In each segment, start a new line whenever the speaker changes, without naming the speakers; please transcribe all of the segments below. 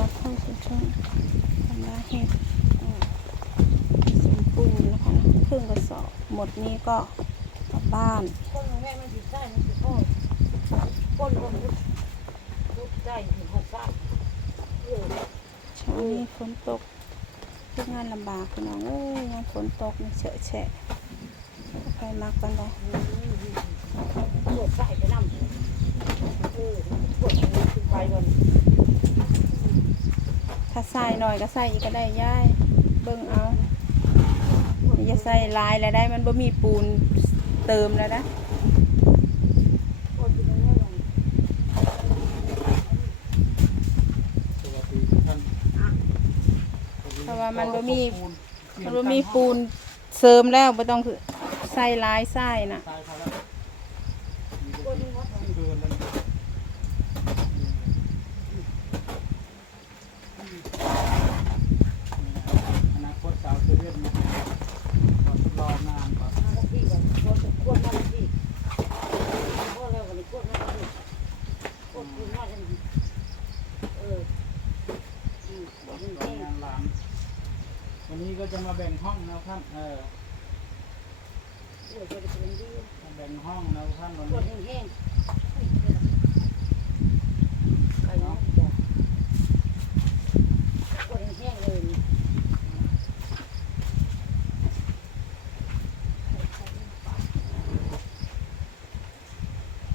รับเข้าสู่ช่วงทำนาเห็ดอืมสมปูนนะคะครึ่งกระสอบหมดนี้ก็กลับบ้าน
คนของแม่มันสิได้มันสิพ่อคนของมันทุกได้ถึงหกสามเออ
ช่วงนี้ฝนตกเพื่งานลำบากพี่น้องเอ้ยงานฝนตกนี่เฉอะแฉะใครมักกันได้
ปวดใส่ไปน้ำเออปวดไปก่อน
ถ้าใส่หน่อยก็ใส่อีกก็ได้ย่ายเบิ่งเอาอย่าใส่ลายแล้วได้มันบ่มีปูนเติมแล้วนะเพราะว่ามันบ่มีมันบ่มีปูนเสริมแล้วบ่ต้องใส่ลายใส่น่ะ
ตายเขาแล้ว
ปวดอยู่หมดเลย
คืนนั้นอนาคตสาวจะเรียนนะรอนานก่อน
มาแล้วพี่ก่อนปวดปวดมาแล้วพี่ปวดแล้วกันปวดมาแล้วพี่ปวดขึ้นมาแล้วเออ อืมปวดจริง
รองานหลานวันนี้ก็จะมาแบ่งห้องนะท่านเออ
ๆปวดจะเป็นดี
มาแบ่งห้องนะท่านวัน
ปวด
นี้
แห้งๆไปเนาะจ้ะปวดแห้งๆเลย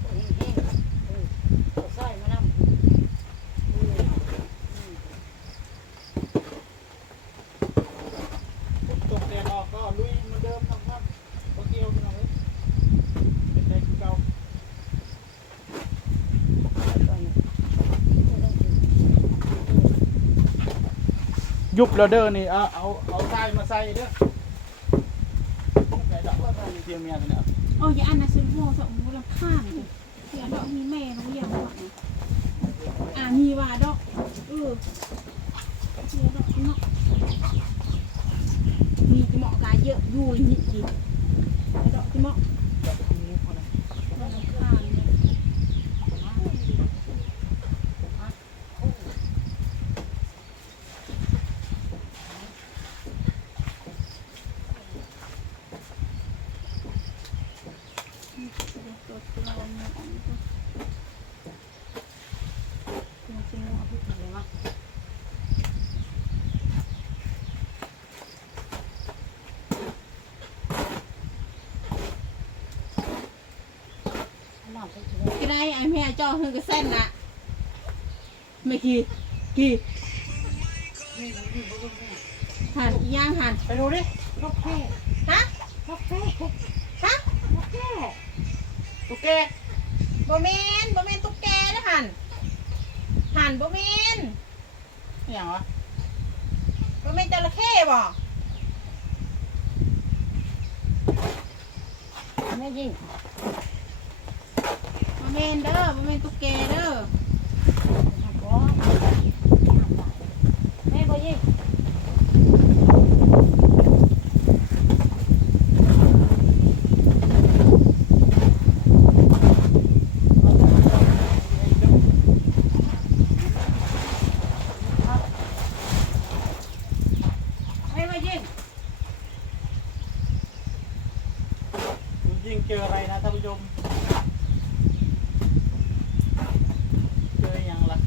ตัวแห้งๆเออเอาสร้อยมานำเอออืม
ตกแดดออกก็ลุยเหมือนเดิมนะครับก็เกี่ยวพี่น้องเอ้ยเป็นแดงเก่า
เอาก่อนไม่ต้องกิน
ยุบแล้วเด้อนี่เอาเอาเอาทรายมาใส่เด้อใส่ดอกเตียมเมียกันเนี่ย
โอ้ยอันน่ะซื้อโม่สองมูลค่าเลยเสียดอกมีแม่รู้อย่างว่าอ่ามีว่าดอกเออเสียดอกเนาะมีจะเหมาะกายเยอะอยู่นี่จีดอกจะเหมาะ
ดอกที่นิ้วเขานะ
ดอกข้างเนี่ยตัวตัวเนี่ยอันนี้ก็จริงๆเอาไปทำอะไรวะ
เอาน้ำ ไปกิน
ก็ได้ไอ้แม่จ่อหึงกับเส้นน่ะไม่กี่กี่หันอีย่างหัน
ไปดูดิ
นกแค่
ฮะ
นกแค่
ฮะ
นกแค่
ตุ๊กแก
บ่แม่นบ่แม่นตุ๊กแกนะหันหันบ่แม่น
นี่อย่างวะ
บ่แม่นจระเข้บ่
แม่ยิง
บ่แม่นเด้อบ่แม่นตุ๊กแกเด้อ
หักคอแม่ก็ยิง
แม่มายิง
ยิงเจออะไรนะท่านผู้ชมเจออย่างละ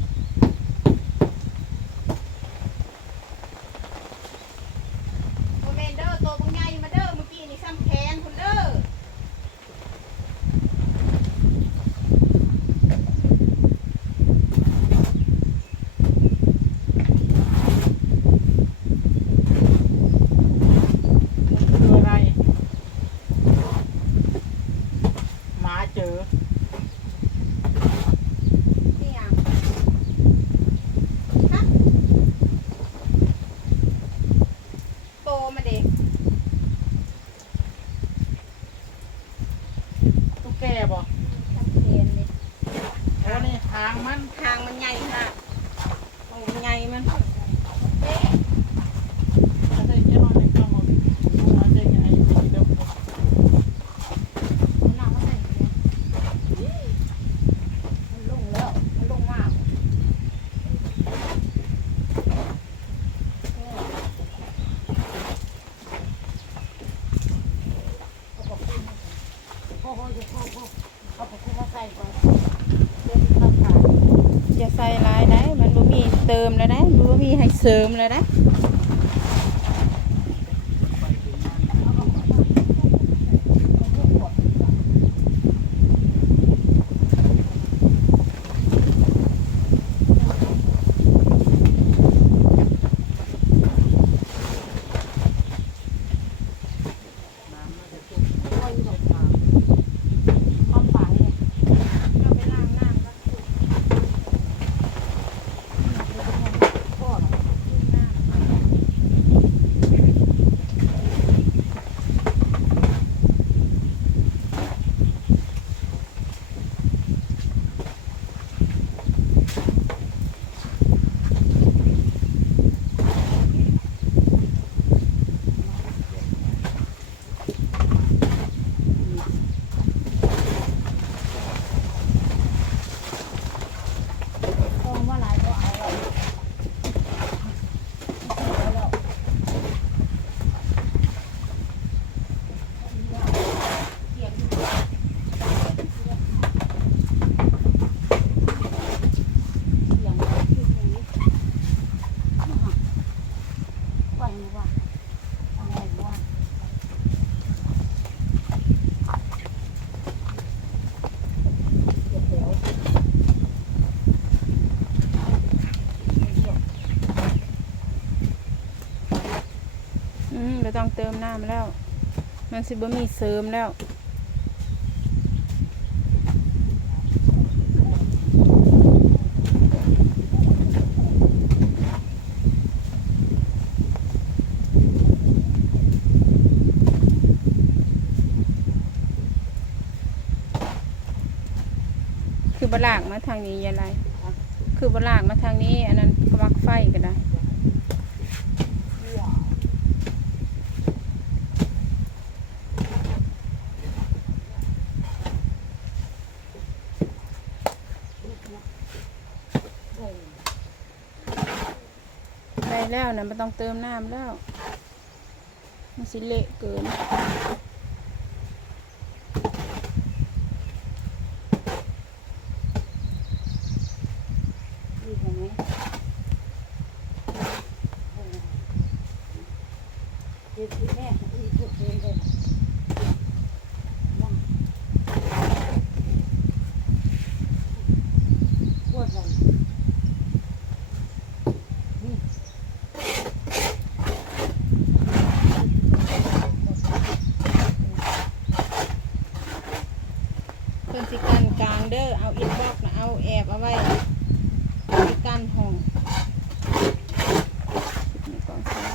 บ่แม่นเด้อโตบังใหญ่มาเด้อเมื่อกี้นี่ซ้ำแขนพุ่นเด้อ
เจออะไรหมาเจอ
นี่หยังฮะโตมาเด็ก
ตุ๊กแกบ่
ซ้ำแขนเลย
โอ้นี่หางมัน
หางมันใหญ่ค่ะโอ้มันใหญ่มัน
ส่ก่อนจะ
ใส่ลายได้มันบ่มี
เติ
มแล้วได้บ่มีให้เสริมแล้วได้
อืม
บ่ต้องเติมน้ำแล้ว มันสิบ่มีเสริมแล้วคือบลากมาทางนี้ยายไรคือบลากมาทางนี้ อันนั้นปลักไฟก็ได้ ได้แล้วนะไม่ต้องเติมน้ำแล้ว มันสิเละเกิน
เดี๋ยวที่แม่อีกจุดเองเลย